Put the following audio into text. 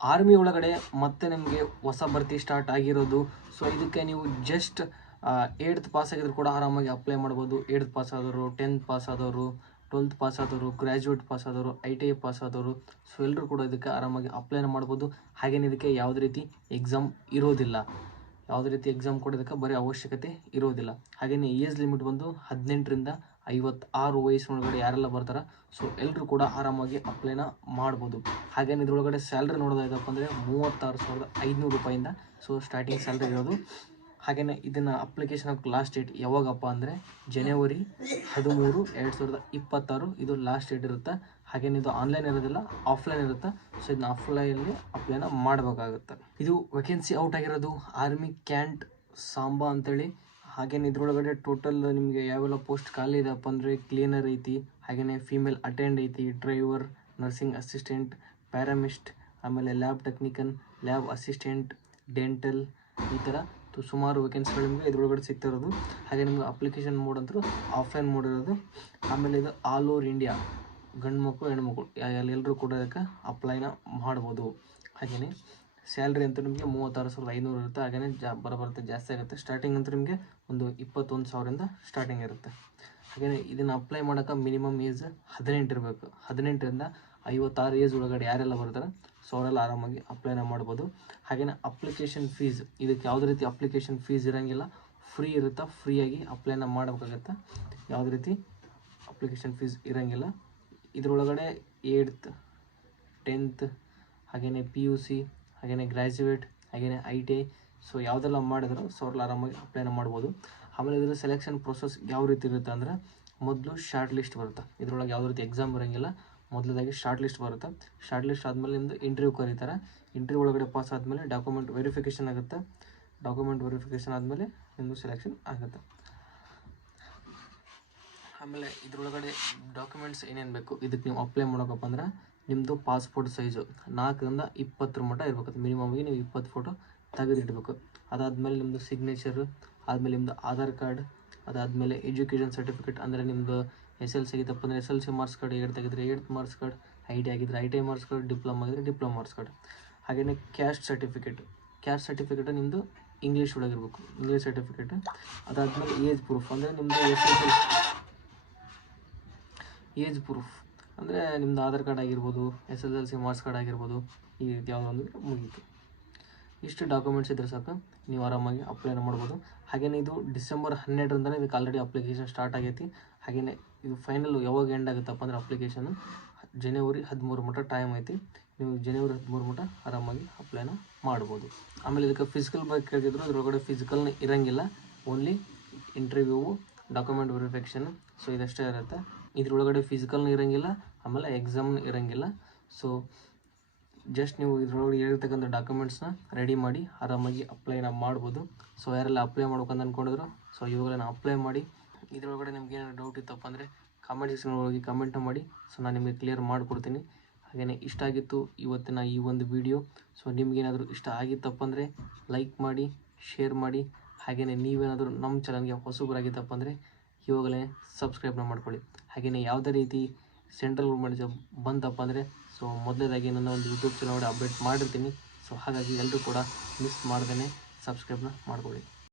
Army ಒಳಗಡೆ ಮತ್ತೆ ನಿಮಗೆ ಹೊಸ ಭರ್ತಿ ಸ್ಟಾರ್ಟ್ ಆಗಿರೋದು. ಸೊ ಇದಕ್ಕೆ ನೀವು ಜಸ್ಟ್ 8th ಪಾಸ್ ಆಗಿದ್ರು ಕೂಡ ಆರಾಮಾಗಿ ಅಪ್ಲೈ ಮಾಡ್ಬೋದು. 8th ಪಾಸ್ ಆದವರು, 10th ಪಾಸ್ ಆದವರು, 12th ಪಾಸ್ ಆದವರು, ಗ್ರ್ಯಾಜುಯೇಟ್ ಪಾಸ್ ಆದವರು, ITI ಪಾಸ್ ಆದವರು, ಸೊ ಎಲ್ಲರೂ ಕೂಡ ಇದಕ್ಕೆ ಆರಾಮಾಗಿ ಅಪ್ಲೈನ ಮಾಡ್ಬೋದು. ಹಾಗೇನು ಇದಕ್ಕೆ ಯಾವುದೇ ರೀತಿ ಎಕ್ಸಾಮ್ ಇರೋದಿಲ್ಲ. ಯಾವುದೇ ರೀತಿ ಎಕ್ಸಾಮ್ ಕೊಡೋದಕ್ಕೆ ಬರೀ ಅವಶ್ಯಕತೆ ಇರೋದಿಲ್ಲ. ಹಾಗೆಯೇ ಏಜ್ ಲಿಮಿಟ್ ಬಂದು 18ರಿಂದ 56 ವಯಸ್ಸಿನೊಳಗಡೆ ಯಾರೆಲ್ಲ ಬರ್ತಾರೆ ಸೊ ಎಲ್ಲರೂ ಕೂಡ ಆರಾಮಾಗಿ ಅಪ್ಲೈನ ಮಾಡ್ಬೋದು. ಹಾಗೇನು ಇದರೊಳಗಡೆ ಸ್ಯಾಲ್ರಿ ನೋಡೋದಾಯ್ತಪ್ಪ ಅಂದರೆ 36,500 ರೂಪಾಯಿಂದ ಸೊ ಸ್ಟಾರ್ಟಿಂಗ್ ಸ್ಯಾಲ್ರಿ ಇರೋದು. ಹಾಗೆಯೇ ಇದನ್ನು ಅಪ್ಲಿಕೇಶನ್ ಹಾಕಿ ಲಾಸ್ಟ್ ಡೇಟ್ ಯಾವಾಗಪ್ಪ ಅಂದರೆ ಜನವರಿ 13, 2026 ಇದು ಲಾಸ್ಟ್ ಡೇಟ್ ಇರುತ್ತೆ. ಹಾಗೇನು ಇದು ಆನ್ಲೈನ್ ಇರೋದಿಲ್ಲ, ಆಫ್ಲೈನ್ ಇರುತ್ತೆ. ಸೊ ಇದನ್ನ ಆಫ್ಲೈನಲ್ಲಿ ಅಪ್ಲೈನ ಮಾಡಬೇಕಾಗುತ್ತೆ. ಇದು ವೇಕೆನ್ಸಿ ಔಟ್ ಆಗಿರೋದು ಆರ್ಮಿ ಕ್ಯಾಂಟ್ ಸಾಂಬಾ ಅಂತೇಳಿ. ಹಾಗೇನು ಇದ್ರೊಳಗಡೆ ಟೋಟಲ್ ನಿಮಗೆ ಯಾವೆಲ್ಲ ಪೋಸ್ಟ್ ಖಾಲಿ ಇದೆಯಪ್ಪ ಅಂದರೆ ಕ್ಲೀನರ್ ಐತಿ, ಹಾಗೆಯೇ ಫೀಮೇಲ್ ಅಟೆಂಡ್ ಐತಿ, ಡ್ರೈವರ್, ನರ್ಸಿಂಗ್ ಅಸಿಸ್ಟೆಂಟ್, ಪ್ಯಾರಾಮಿಸ್ಟ್, ಆಮೇಲೆ ಲ್ಯಾಬ್ ಟೆಕ್ನಿಕನ್, ಲ್ಯಾಬ್ ಅಸಿಸ್ಟೆಂಟ್, ಡೆಂಟಲ್, ಈ ಥರ ಸುಮಾರು ವೇಕೆನ್ಸಿಗಳು ನಿಮಗೆ ಇದ್ರೊಳಗಡೆ ಸಿಗ್ತಾ ಇರೋದು. ಹಾಗೆ ನಿಮ್ಗೆ ಅಪ್ಲಿಕೇಶನ್ ಮೋಡ್ ಅಂತೂ ಆಫ್ಲೈನ್ ಮೋಡ್ ಇರೋದು. ಆಮೇಲೆ ಇದು ಆಲ್ ಓವರ್ ಇಂಡಿಯಾ ಗಂಡು ಮಕ್ಕಳು ಹೆಣ್ಮಕ್ಳು ಎಲ್ಲರೂ ಕೂಡ ಇದಕ್ಕೆ ಅಪ್ಲೈನ ಮಾಡ್ಬೋದು. ಹಾಗೆಯೇ ಸ್ಯಾಲ್ರಿ ಅಂತ ನಿಮಗೆ 36,500 ಇರುತ್ತೆ. ಹಾಗೆಯೇ ಬರುತ್ತೆ ಜಾಸ್ತಿ ಆಗುತ್ತೆ. ಸ್ಟಾರ್ಟಿಂಗ್ ಅಂತ ನಿಮಗೆ ಒಂದು 21,000ರಿಂದ ಸ್ಟಾರ್ಟಿಂಗ್ ಇರುತ್ತೆ. ಹಾಗೆಯೇ ಇದನ್ನು ಅಪ್ಲೈ ಮಾಡೋಕೆ ಮಿನಿಮಮ್ ಏಜ್ 18 ಇರಬೇಕು. 18ರಿಂದ 56 ಏಜ್ ಒಳಗಡೆ ಯಾರೆಲ್ಲ ಬರ್ತಾರೆ ಸೊ ಅವರೆಲ್ಲ ಆರಾಮಾಗಿ ಅಪ್ಲೈನ ಮಾಡ್ಬೋದು. ಹಾಗೆಯೇ ಅಪ್ಲಿಕೇಶನ್ ಫೀಸ್, ಇದಕ್ಕೆ ಯಾವುದೇ ರೀತಿ ಅಪ್ಲಿಕೇಶನ್ ಫೀಸ್ ಇರೋಂಗಿಲ್ಲ, ಫ್ರೀ ಇರುತ್ತೆ. ಫ್ರೀಯಾಗಿ ಅಪ್ಲೈನ ಮಾಡಬೇಕಾಗತ್ತೆ. ಯಾವುದೇ ರೀತಿ ಅಪ್ಲಿಕೇಶನ್ ಫೀಸ್ ಇರೋಂಗಿಲ್ಲ. ಇದರೊಳಗಡೆ 8th, 10th, ಹಾಗೆಯೇ PUC, ಹಾಗೆಯೇ ಗ್ರ್ಯಾಜುಯೇಟ್, ಹಾಗೆಯೇ ITI ಸೊ ಯಾವುದೆಲ್ಲ ಮಾಡಿದ್ರು ಸೊ ಅವ್ರೆಲ್ಲ ಆರಾಮಾಗಿ ಅಪ್ಲೈನ ಮಾಡ್ಬೋದು. ಆಮೇಲೆ ಇದರ ಸೆಲೆಕ್ಷನ್ ಪ್ರೊಸೆಸ್ ಯಾವ ರೀತಿ ಇರುತ್ತೆ ಅಂದರೆ ಮೊದಲು ಶಾರ್ಟ್ ಲಿಸ್ಟ್ ಬರುತ್ತೆ. ಇದರೊಳಗೆ ಯಾವುದೇ ರೀತಿ ಎಕ್ಸಾಮ್ ಇರೋಂಗಿಲ್ಲ. ಮೊದಲದಾಗಿ ಶಾರ್ಟ್ ಲಿಸ್ಟ್ ಬರುತ್ತೆ. ಶಾರ್ಟ್ ಲಿಸ್ಟ್ ಆದಮೇಲೆ ನಿಮ್ಮದು ಇಂಟರ್ವ್ಯೂ ಕರೀತಾರೆ. ಇಂಟರ್ವ್ಯೂ ಒಳಗಡೆ ಪಾಸ್ ಆದಮೇಲೆ ಡಾಕ್ಯುಮೆಂಟ್ ವೆರಿಫಿಕೇಷನ್ ಆಗುತ್ತೆ. ಡಾಕ್ಯುಮೆಂಟ್ ವೆರಿಫಿಕೇಷನ್ ಆದಮೇಲೆ ನಿಮ್ಮದು ಸೆಲೆಕ್ಷನ್ ಆಗುತ್ತೆ. ಆಮೇಲೆ ಇದರೊಳಗಡೆ ಡಾಕ್ಯುಮೆಂಟ್ಸ್ ಏನೇನು ಬೇಕು ಇದಕ್ಕೆ ನೀವು ಅಪ್ಲೈ ಮಾಡೋಕಪ್ಪ ಅಂದ್ರೆ ನಿಮ್ಮದು ಪಾಸ್ಪೋರ್ಟ್ ಸೈಜು 4ರಿಂದ 20 ಮಟ್ಟ ಇರಬೇಕು. ಮಿನಿಮಮ್ಗೆ ನೀವು 20 ಫೋಟೋ ತೆಗೆದಿಡಬೇಕು. ಅದಾದಮೇಲೆ ನಿಮ್ಮದು ಸಿಗ್ನೇಚರು, ಆದಮೇಲೆ ನಿಮ್ಮದು ಆಧಾರ್ ಕಾರ್ಡ್, ಅದಾದಮೇಲೆ ಎಜುಕೇಷನ್ ಸರ್ಟಿಫಿಕೇಟ್ ಅಂದರೆ ನಿಮ್ಮದು SLC ಆಗಿತ್ತಪ್ಪ ಅಂದರೆ SLC ಮಾರ್ಕ್ಸ್ ಕಾರ್ಡ್, 8 ತೆಗೆದ್ರೆ 8 ಮಾರ್ಕ್ಸ್ ಕಾರ್ಡ್, ITI ಆಗಿದ್ದರೆ ITI ಮಾರ್ಕ್ಸ್ ಕಾರ್ಡ್, ಡಿಪ್ಲೊಮಾ ಆಗಿದ್ರೆ ಡಿಪ್ಲೊಮಾ ಮಾರ್ಕ್ಸ್ ಕಾರ್ಡ್. ಹಾಗೆಯೇ ಕ್ಯಾಸ್ಟ್ ಸರ್ಟಿಫಿಕೇಟ್ ನಿಮ್ಮದು ಇಂಗ್ಲೀಷ್ ಒಳಗಿರ್ಬೇಕು, ಇಂಗ್ಲೀಷ್ ಸರ್ಟಿಫಿಕೇಟ್. ಅದಾದಮೇಲೆ ಏಜ್ ಪ್ರೂಫ್ ಅಂದರೆ ನಿಮ್ಮದು ಏಜ್ ಪ್ರೂಫ್ ಅಂದರೆ ನಿಮ್ಮದು ಆಧಾರ್ ಕಾರ್ಡ್ ಆಗಿರ್ಬೋದು, SSLC ಮಾರ್ಕ್ಸ್ ಕಾರ್ಡ್ ಆಗಿರ್ಬೋದು, ಈ ರೀತಿ ಯಾವುದೋ ಒಂದು ಮುಗೀತು. ಇಷ್ಟು ಡಾಕ್ಯುಮೆಂಟ್ಸ್ ಇದ್ದರೆ ಸಾಕು ನೀವು ಆರಾಮಾಗಿ ಅಪ್ಲೈನ ಮಾಡ್ಬೋದು. ಹಾಗೆಯೇ ಇದು ಡಿಸೆಂಬರ್ 12ರಿಂದನೇ ಇದಕ್ಕೆ ಆಲ್ರೆಡಿ ಅಪ್ಲಿಕೇಶನ್ ಸ್ಟಾರ್ಟ್ ಆಗೈತಿ. ಹಾಗೆಯೇ ಇದು ಫೈನಲ್ ಯಾವಾಗ ಎಂಡ್ ಆಗುತ್ತಪ್ಪ ಅಂದರೆ ಅಪ್ಲಿಕೇಶನು ಜನವರಿ 13 ಮಟ್ಟ ಟೈಮ್ ಐತಿ. ನೀವು ಜನವರಿ 13 ಮಟ್ಟ ಆರಾಮಾಗಿ ಅಪ್ಲೈನ ಮಾಡ್ಬೋದು. ಆಮೇಲೆ ಇದಕ್ಕೆ ಫಿಸಿಕಲ್ ಬಗ್ಗೆ ಕೇಳ್ತಿದ್ರು. ಇದ್ರೊಳಗಡೆ ಫಿಸಿಕಲ್ನ ಇರೋಂಗಿಲ್ಲ, only interview, document verification so ಇದಷ್ಟೇ ಇರುತ್ತೆ. ಇದ್ರೊಳಗಡೆ ಫಿಸಿಕಲ್ನ ಇರೋಂಗಿಲ್ಲ, ಆಮೇಲೆ ಎಕ್ಸಾಮ್ನ ಇರೋಂಗಿಲ್ಲ. ಸೊ ಜಸ್ಟ್ ನೀವು ಇದ್ರೊಳಗಡೆ ಹೇಳಿರ್ತಕ್ಕಂಥ ಡಾಕ್ಯುಮೆಂಟ್ಸ್ನ ರೆಡಿ ಮಾಡಿ ಆರಾಮಾಗಿ ಅಪ್ಲೈನ ಮಾಡ್ಬೋದು. ಸೊ ಯಾರೆಲ್ಲ ಅಪ್ಲೈ ಮಾಡ್ಬೇಕಂತ ಅಂದ್ಕೊಂಡಿದ್ರು ಸೊ ಇವಾಗಲೇ ಅಪ್ಲೈ ಮಾಡಿ. ಇದರೊಳಗಡೆ ನಿಮ್ಗೆ ಏನಾದ್ರು ಡೌಟ್ ಇತ್ತಪ್ಪ ಅಂದರೆ ಕಾಮೆಂಟ್ ಸೆಕ್ಷನ್ ಒಳಗೆ ಕಮೆಂಟ್ ಮಾಡಿ. ಸೊ ನಾನು ನಿಮಗೆ ಕ್ಲಿಯರ್ ಮಾಡಿಕೊಡ್ತೀನಿ. ಹಾಗೆಯೇ ಇಷ್ಟ ಆಗಿತ್ತು ಇವತ್ತಿನ ಈ ಒಂದು ವಿಡಿಯೋ. ಸೊ ನಿಮಗೇನಾದರೂ ಇಷ್ಟ ಆಗಿತ್ತಪ್ಪ ಅಂದರೆ ಲೈಕ್ ಮಾಡಿ, ಶೇರ್ ಮಾಡಿ. ಹಾಗೆಯೇ ನೀವೇನಾದರೂ ನಮ್ಮ ಚಾನಲ್ಗೆ ಹೊಸಬರಾಗಿತ್ತಪ್ಪ ಅಂದರೆ ಇವಾಗಲೇ ಸಬ್ಸ್ಕ್ರೈಬ್ನ ಮಾಡ್ಕೊಳ್ಳಿ. ಹಾಗೆಯೇ ಯಾವುದೇ ರೀತಿ ಸೆಂಟ್ರಲ್ ಗೌರ್ಮೆಂಟ್ ಜಾಬ್ ಬಂತಪ್ಪ ಅಂದರೆ ಸೊ ಮೊದಲೇದಾಗಿ ನನ್ನ ಒಂದು ಯೂಟ್ಯೂಬ್ ಚಾನಲ್ ಅಪ್ಡೇಟ್ ಮಾಡಿರ್ತೀನಿ. ಸೊ ಹಾಗಾಗಿ ಎಲ್ಲರೂ ಕೂಡ ಮಿಸ್ ಮಾಡ್ದೇ ಸಬ್ಸ್ಕ್ರೈಬ್ನ ಮಾಡ್ಕೊಳ್ಳಿ.